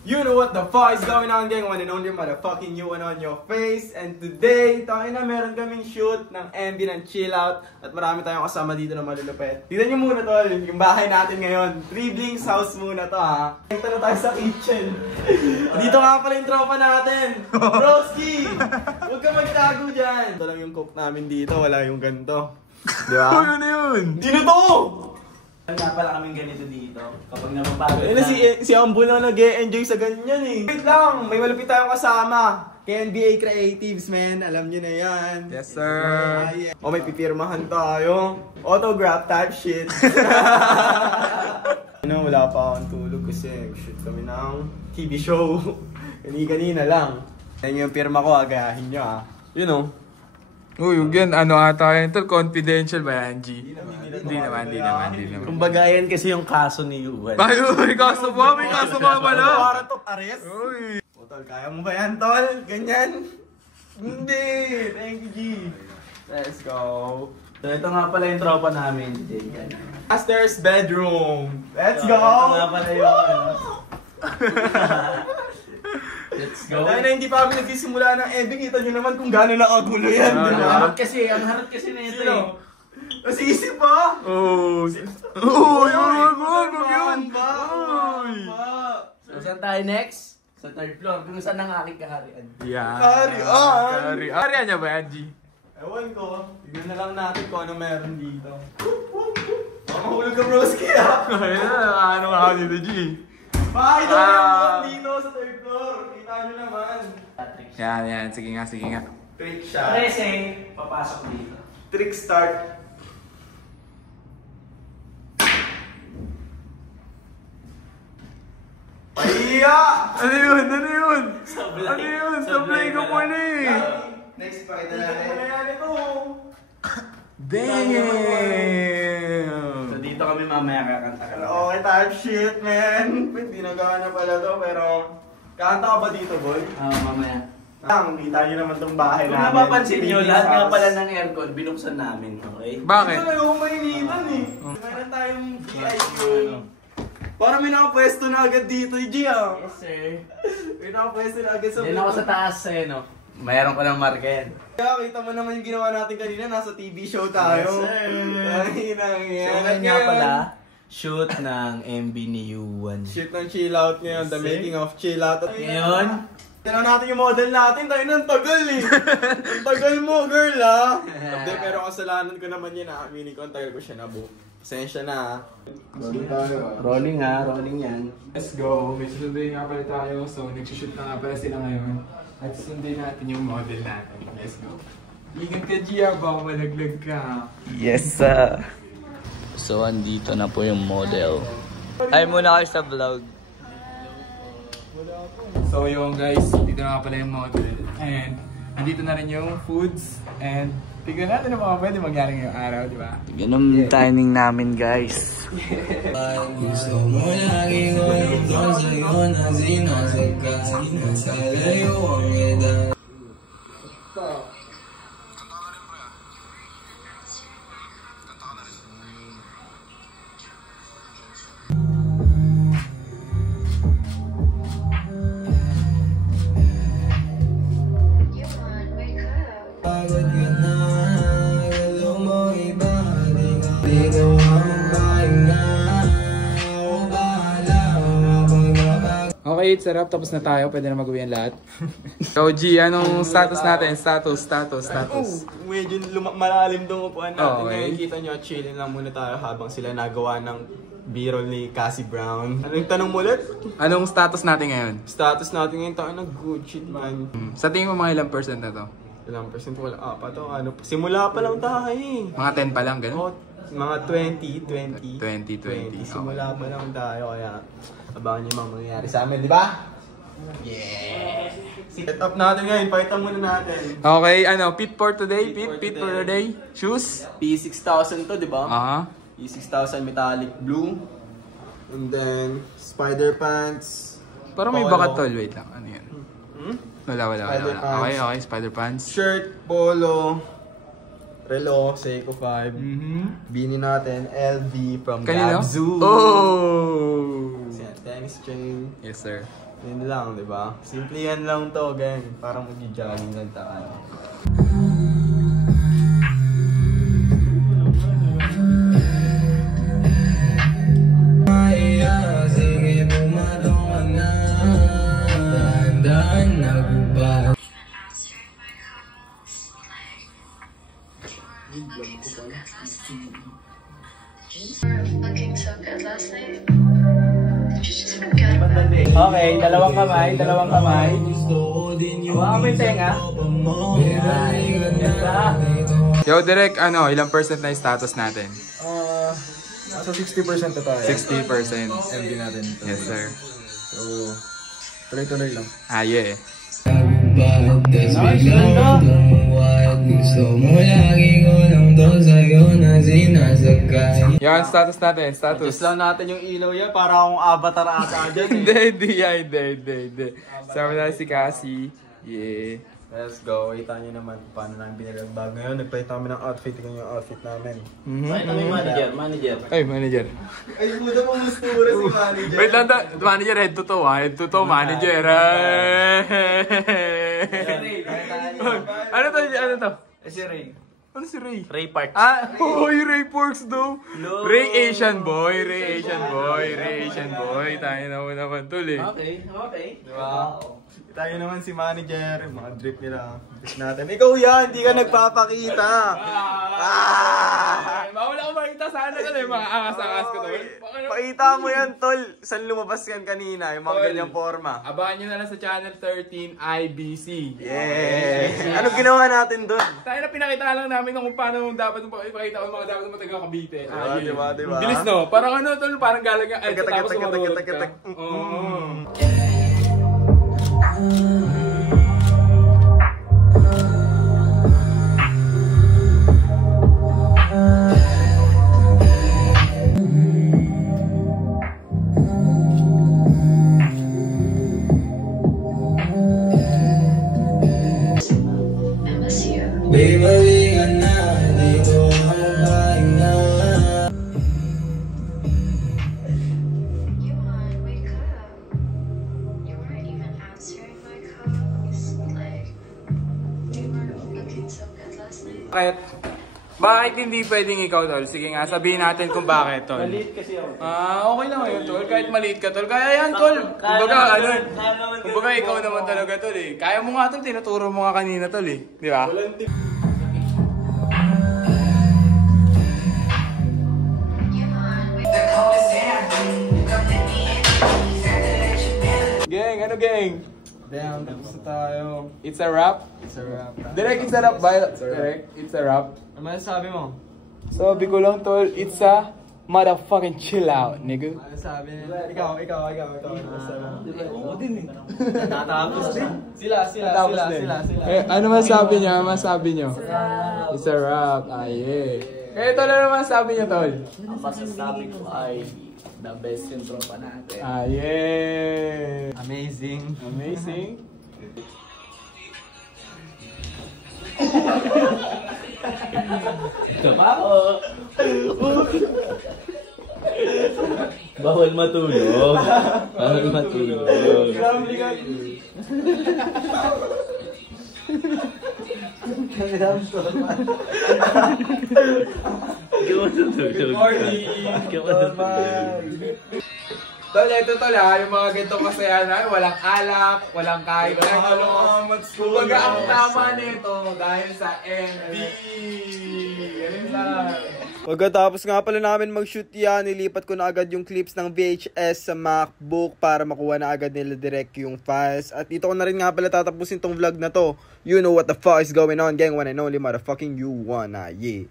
You know what the fuck is going on, gang? One and only motherfucking you and on your face. And today, tayo na meron kaming shoot ng MB ng Chill Out. At marami tayong kasama dito na malulupet. Tignan nyo muna tol, yung bahay natin ngayon. Triblings house muna to ha. Ito na tayo sa kitchen. Dito nga pala yung tropa natin. Broski! Huwag ka magtago dyan. Ito lang yung cook namin dito, wala yung ganito. Di ba? Ano yun? Dino to! Nga pala kaming ganito dito. Kapag napapagod na. Si Ambul lang nag-e-enjoy sa ganyan eh. Wait lang, may malupit tayong kasama. KNBA Creatives, man. Alam nyo na yan. Yes, sir. O may pipirmahan tayo. Autograph type shit. Wala pa akong tulog kasi shoot kami ng TV show. Kanina lang. Yan yung pirma ko, agahin nyo ah. You know. Uy, yan, ano ata yun tol? Confidential ba yan, G? Hindi naman. Kumbaga yan kasi yung kaso ni Yuan. Bayo, may kaso ba? May kaso ba pala? Warrant of arrest? Uy. O tol, kaya mo ba yan tol? Ganyan? Hindi. Thank you, G. Let's go. So ito nga pala yung tropa namin. Master's bedroom. Let's go. Ito nga pala yung Let's go. Dahil na hindi pa kami nagsisimula ng ending, kita nyo naman kung gano'n nakagulo yan. Ang harap kasi na ito eh. Nasisip pa? Oh. Wag yun. So saan tayo next? Sa third floor, kung saan ang aking kaharian. Yeah. Kaharian. Kaharian niya ba yan, G? Ewan ko. Tignan na lang natin kung ano meron dito. Makahulog ka broski ah. Ano nga ako dito, G? Bahay daw yung dito sa third floor. Kita nyo naman. Yan. Sige nga. Trick siya. Kasi, papasok dito. Trick start. Paiya! Ano yun? Sablay. Sablay ka pala eh. Next pakita natin. Ano yan ito? Damn! So dito kami mamaya kakanta ka lang. Okay, type shit, man. Hindi nagana pala to, pero... Kanta ka ba dito, boy? Mamaya. Kita nyo naman tong bahay Kung namin. napapansin nyo, lahat nga pala ng aircon, binuksan namin, okay? Bakit? Ito na yung mainitan eh. Meron tayong VIP. Parang may nakapwesto na agad dito, G ah. Yes, sir. May nakapwesto na agad sa Yan ako sa taas eh, no? Mayroon ko ng market. Kaya kita mo naman yung ginawa natin kanina, nasa TV show tayo. Yes, sir. Ay, So ngayon nga pala, shoot ng MB ni Yuan. Shoot ng Chill Out ngayon, the Yes, sir. making of Chill Out. At Ngayon, tignan natin yung model natin, tayo na ang tagal eh. Ang tagal mo, girl ah. Hindi, pero kasalanan ko naman yun ah. Aminin ko, ang tagal ko siya nabuo. Pasensya na ah. rolling yan. Let's go. May susundin nga pala tayo. So, nagsushoot na nga pala sila ngayon. At susundin natin yung model natin. Let's go. Ingat ka, Gia. Baka malaglag ka. Yes, sir. So, andito na po yung model. Ay, muna kayo sa vlog. So, yung guys, dito na nga pala yung model. And, andito na rin yung foods. And, tignan natin ang mga pwede mangyari ngayong araw, di ba? Ganun timing namin, guys. Gusto mo lagi ko yung doon sa'yo na sinasagkay nasa layo ang edad. Pagod ka na, gusto mo iba, di ko ang na. Okay, it's a wrap. Tapos na tayo. Pwede na mag-uwi ang lahat. So, G, anong status natin? Status. Medyo malalim tong upuan natin. Okay. Ngayon kita nyo, chillin lang muna tayo habang sila nagawa ng B-roll ni Cassie Brown. Anong tanong mo ulit? Anong status natin ngayon? Status natin ngayon tayo ng good shit, man. Sa tingin mo mga ilang percent na to? Ilang percent wala pa to. Ano, simula pa lang tayo eh. Mga 10 pa lang, Oh, gano'n? mga 20. 20. Simula pa lang tayo, kaya abangan nyo yung mga mangyayari sa amin, di ba? Yeah! Set up natin ngayon, pakita muna natin. Okay, ano, pit for today? Pit for today? Shoes? P6000 to, di ba? P6000 metallic blue. And then, spider pants. Parang may Polo. bakat tol. Wait lang, ano yan? Wala. Spider pants. Okay, spider pants. Shirt, polo, relo, Seiko 5. Beanie natin, LV from Kanino? Gabzoo. Oh! Tennis chain. Yes, sir. Yun lang, di ba? Simplihan lang to, gang. Parang mag-jogging lang tayo. Sige, pumatong ka na. Dahan-dahan nagba. Looking so good last night. Did you just forget about me? Okay, dalawang kamay. May tenga. Yo, Direk, ano, ilang percent na yung status natin? Nasa 60% na tayo. 60%. MB natin ito. Yes, sir. So, tuloy-tuloy lang. Ah, yeah. Tas biglang tumuwag. Gusto mo lagi ko lang to sa'yo na sinasagay. Yan, status natin. Status. Just lang natin yung ilaw yan. Para akong avatar ata dyan eh. Hindi. Sama na si Cassie. Yeah. Let's go. Kita nyo naman kung paano namin binilang bag ngayon. Nagpalit namin ng outfit. Tingnan yung outfit namin. Manager. Ay, manager. Ay, puta mo mustura si manager. Wait lang, manager, head to toe, Head to toe, manager. Ano to? Si Ray. Ano si Ray? Ray Park. Ray Parks daw. Ray Asian boy. Tayo naman tol eh. Okay. Diba? Tayo naman si manager, yung mga drip nila. Drip natin. Ikaw yan, hindi ka nagpapakita. Wala ko makita sana ka na yung mga angas-angas ko tol. Pakita mo yan, tol. Saan lumabas yan kanina, yung mga Tol. ganyang forma. Abangan nyo na lang sa channel 13 IBC. Yeah! Anong ginawa natin dun? Tayo na pinakita lang namin kung paano dapat ipakita ko mga dapat mo taga Cavite. Diba? Bilis no? Parang ano tol, parang galang ay Taga-taga, tapos taga-taga, sumarurot ka. taga-taga. Oo. I miss you. Baby, balikan na. Dito ako pahinga. Yuan, wake up. You weren't even answering my calls. Like, you weren't looking so good last night. Bakit hindi pwedeng ikaw tol? Sige nga, sabihin natin kung bakit tol. Maliit kasi ako. Okay lang yun tol, kahit maliit ka tol. Kaya yan tol. Kumbaga ikaw naman talaga tol eh. Kaya mo nga tol, tinuturo mo nga kanina tol eh. Di ba? Yuan, wake Gang, ano gang? Damn, tapos na tayo. It's a wrap? It's a wrap. Direct, it's a wrap ba? Direct, it's a wrap. Ano masasabi mo? Sabi ko lang tol, it's a motherfucking chill out, nigga. Ano sabi niya? Ikaw. Ano masasabi mo? Oo din eh. Natapos din. Tapos din. Ano masabi niya? Masabi niyo? It's a wrap. Ah, yeah. Kaya tol, ano masabi niya tol? Ang masasabi ko ay the best yung tropa natin. Ah, yeah. Amazing. Amazing. Ito pa ako. Bawal matulog. Grabe ka. Good morning. Tol, ito tol ha, yung mga ganitong masaya na, walang alak, walang kahit ano. Kumbaga ang tama nito dahil sa MV. Ganun lang. Pagkatapos nga pala namin mag-shoot yan, nilipat ko na agad yung clips ng VHS sa MacBook para makuha na agad nila direct yung files. At dito ko na rin nga pala tatapusin tong vlog na to. You know what the fuck is going on, gang, one and only motherfucking you wanna, yeah.